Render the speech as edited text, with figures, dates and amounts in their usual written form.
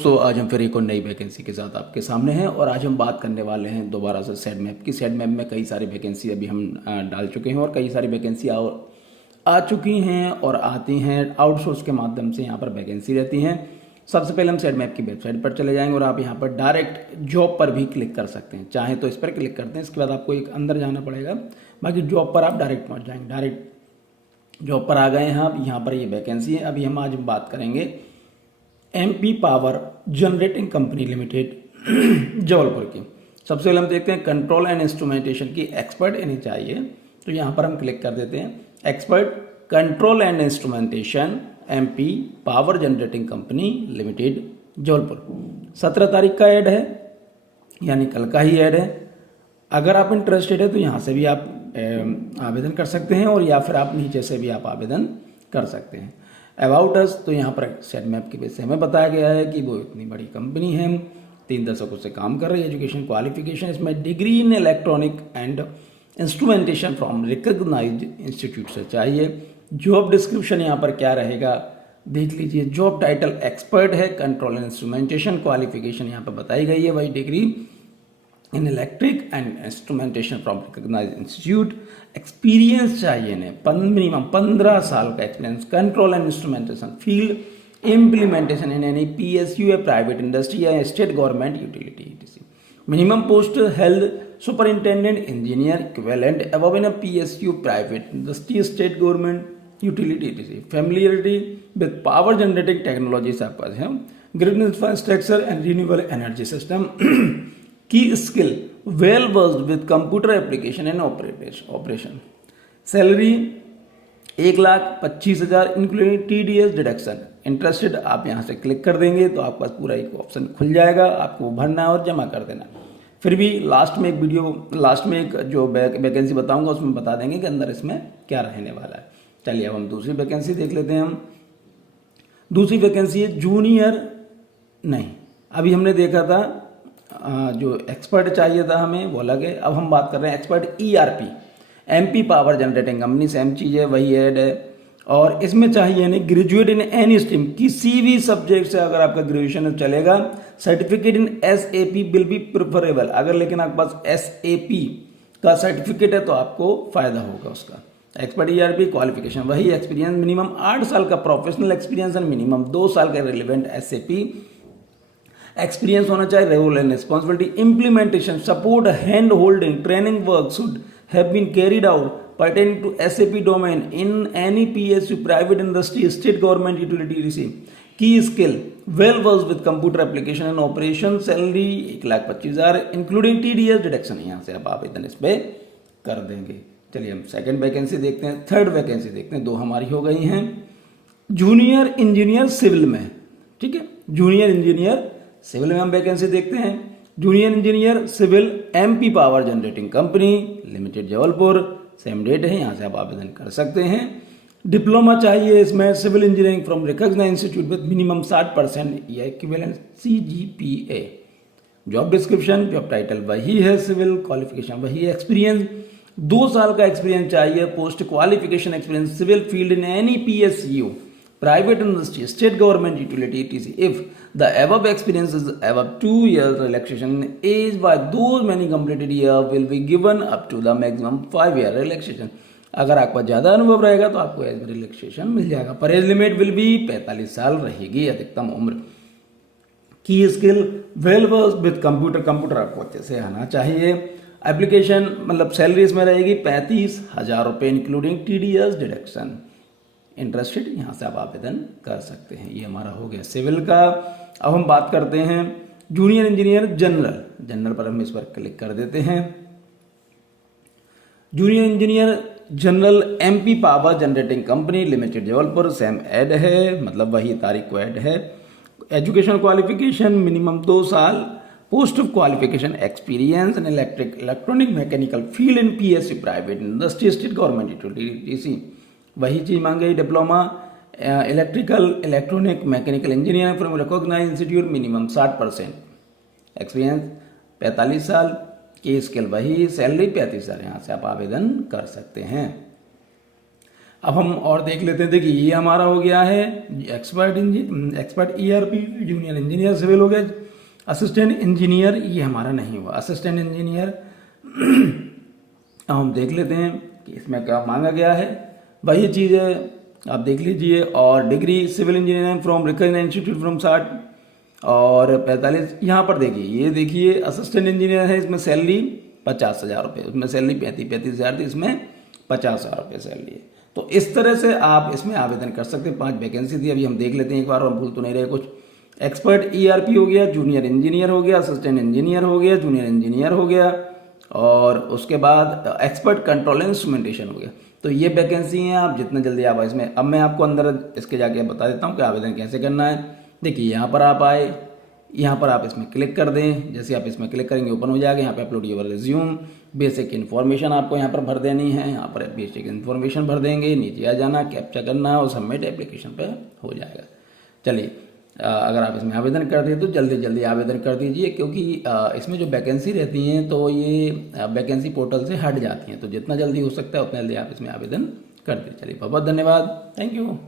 दोस्तों आज हम फिर एक और नई वैकेंसी के साथ आपके सामने हैं और आज हम बात करने वाले हैं दोबारा से सेड मैप की। सेड मैप में कई सारी वैकेंसी अभी हम डाल चुके हैं और कई सारी वैकेंसी आ चुकी हैं और आती हैं आउटसोर्स के माध्यम से। यहाँ पर वैकेंसी रहती हैं। सबसे पहले हम सेड मैप की वेबसाइट पर चले जाएंगे और आप यहाँ पर डायरेक्ट जॉब पर भी क्लिक कर सकते हैं। चाहे तो इस पर क्लिक करते हैं, इसके बाद आपको एक अंदर जाना पड़ेगा, बाकी जॉब पर आप डायरेक्ट पहुँच जाएंगे। डायरेक्ट जॉब पर आ गए हैं आप। यहाँ पर ये वैकेंसी है। अभी हम आज बात करेंगे MP power generating company limited Jabalpur की। सबसे पहले हम देखते हैं कंट्रोल एंड इंस्ट्रूमेंटेशन की एक्सपर्ट इन्हें चाहिए, तो यहाँ पर हम क्लिक कर देते हैं expert control and instrumentation MP power generating company limited Jabalpur. 17 तारीख का ऐड है, यानी कल का ही ऐड है। अगर आप इंटरेस्टेड है तो यहाँ से भी आप आवेदन कर सकते हैं और या फिर आप नीचे से भी आप आवेदन कर सकते हैं। अबाउट अस, तो यहाँ पर सेड मैप के बेस से हमें बताया गया है कि वो इतनी बड़ी कंपनी है, 3 दशकों से काम कर रही है। एजुकेशन क्वालिफिकेशन इसमें degree in electronic and instrumentation from recognised institute से चाहिए। जॉब डिस्क्रिप्शन यहाँ पर क्या रहेगा देख लीजिए। जॉब टाइटल एक्सपर्ट है, कंट्रोल एंड इंस्ट्रूमेंटेशन क्वालिफिकेशन यहाँ पर बताई गई है, वही degree in electric and instrumentation from recognised institute. Experience चाहिए इन्हें मिनिमम 15 साल का experience control and instrumentation field implementation in any PSU या प्राइवेट इंडस्ट्री या state government utility. Minimum post held superintendent engineer equivalent above in PSU private industry state government utility. Familiarity with power generating technologies आपके पास है, grid infrastructure and renewable energy system. Key skill well versed with computer application and operation. Salary 1,25,000 including TDS deduction. Interested आप यहाँ से click कर देंगे तो आपके पास पूरा एक ऑप्शन खुल जाएगा, आपको भरना और जमा कर देना। फिर भी लास्ट में एक जो वैकेंसी बताऊंगा उसमें बता देंगे कि अंदर इसमें क्या रहने वाला है। चलिए अब हम दूसरी वैकेंसी देख लेते हैं। हम दूसरी वैकेंसी है जूनियर, नहीं अभी हमने देखा था जो एक्सपर्ट चाहिए था हमें वो अलग है। अब हम बात कर रहे हैं expert ERP MP power generating company, same चीज़ है, वही ऐड है। और इसमें चाहिए नहीं ग्रेजुएट इन एनी स्ट्रीम, किसी भी सब्जेक्ट से अगर आपका ग्रेजुएशन चलेगा। Certificate in SAP will be preferable, अगर लेकिन आपके पास SAP का सर्टिफिकेट है तो आपको फायदा होगा उसका। एक्सपर्ट ERP क्वालिफिकेशन वही, एक्सपीरियंस मिनिमम 8 साल का प्रोफेशनल एक्सपीरियंस एंड मिनिमम 2 साल का रिलेवेंट SAP एक्सपीरियंस होना चाहिए। Role and responsibility implementation support hand holding training work should have been carried out pertaining to SAP domain in any PSU private industry state government utility receive. Key skill well versed with computer application and operation. Salary 1,25,000 including TDS deduction. यहाँ से आप आवेदन इस पे कर देंगे। चलिए हम सेकंड वैकेंसी देखते हैं, थर्ड वैकेंसी देखते हैं। 2 हमारी हो गई हैं। जूनियर इंजीनियर सिविल में, ठीक है, जूनियर इंजीनियर सिविल में हम वैकेंसी देखते हैं। Junior engineer civil MP power generating company limited Jabalpur, same date है, यहाँ से आप आवेदन कर सकते हैं। डिप्लोमा चाहिए इसमें civil engineering from recognised institute with minimum 60% या equivalent CGPA। Job description job title वही है, सिविल क्वालिफिकेशन वही है, एक्सपीरियंस 2 साल का एक्सपीरियंस चाहिए। Post qualification experience civil field in any PSU private industry state government utility etc. If the above experience is above 2 years, relaxation in age by those many completed year will be given up to the maximum 5 year relaxation। अगर आपका ज्यादा अनुभव रहेगा तो आपको age relaxation मिल जाएगा। पर age limit will be 45 साल रहेगी अधिकतम उम्र। की skill well versed with computer आपको अच्छे से आना चाहिए। एप्लीकेशन मतलब सैलरी इसमें रहेगी 35,000 रुपये इंक्लूडिंग TDS डिडक्शन। इंटरेस्टेड यहाँ से आप आवेदन कर सकते हैं। ये हमारा हो गया सिविल का। अब हम बात करते हैं जूनियर इंजीनियर जनरल पर हम इस पर क्लिक कर देते हैं। Junior engineer general MP power generating company limited Jabalpur, same add है, मतलब वही तारीख को ऐड है। एजुकेशन क्वालिफिकेशन मिनिमम 2 साल। Post of qualification experience in electronic mechanical field in PSU private industry state government utility. वही चीज मांगे। Diploma electrical electronic mechanical engineering from recognised institute minimum 60%, experience 45 साल की स्किल वही, सैलरी 35,000। यहाँ से आप आवेदन कर सकते हैं। अब हम और देख लेते हैं। देखिए ये हमारा हो गया है expert ERP, junior engineer civil हो गया, असिस्टेंट इंजीनियर ये हमारा नहीं हुआ, असिस्टेंट इंजीनियर। अब हम देख लेते हैं कि इसमें क्या मांगा गया है। भाई ये चीज़ है आप देख लीजिए। और degree civil engineering from recognised institute from 60 और 45। यहाँ पर देखिए ये देखिए असिस्टेंट इंजीनियर है, इसमें सैलरी 50,000 रुपये, उसमें सैलरी 35,000 थी, इसमें 50,000 रुपये सैलरी है। तो इस तरह से आप इसमें आवेदन कर सकते हैं। 5 वैकेंसी थी, अभी हम देख लेते हैं एक बार, हम भूल तो नहीं रहे कुछ। एक्सपर्ट ईआरपी हो गया, जूनियर इंजीनियर हो गया, असिस्टेंट इंजीनियर हो गया, जूनियर इंजीनियर हो गया, और उसके बाद एक्सपर्ट कंट्रोल इंस्ट्रूमेंटेशन हो गया। तो ये वैकेंसी हैं। आप जितना जल्दी आप इसमें, अब मैं आपको अंदर इसके जाके बता देता हूँ कि आवेदन कैसे करना है। देखिए यहाँ पर आप आए, यहाँ पर आप इसमें क्लिक कर दें। जैसे आप इसमें क्लिक करेंगे ओपन हो जाएगा। यहाँ पे upload your resume, basic information आपको यहाँ पर भर देनी है। यहाँ पर बेसिक इन्फॉर्मेशन भर देंगे, नीचे आ जाना, कैप्चा करना और सबमिट एप्लीकेशन पे हो जाएगा। चलिए अगर आप इसमें आवेदन कर दें तो जल्दी जल्दी आवेदन कर दीजिए, क्योंकि इसमें जो वैकेंसी रहती हैं तो ये वैकेंसी पोर्टल से हट जाती हैं। तो जितना जल्दी हो सकता है उतना जल्दी आप इसमें आवेदन कर दीजिए। चलिए बहुत बहुत धन्यवाद, थैंक यू।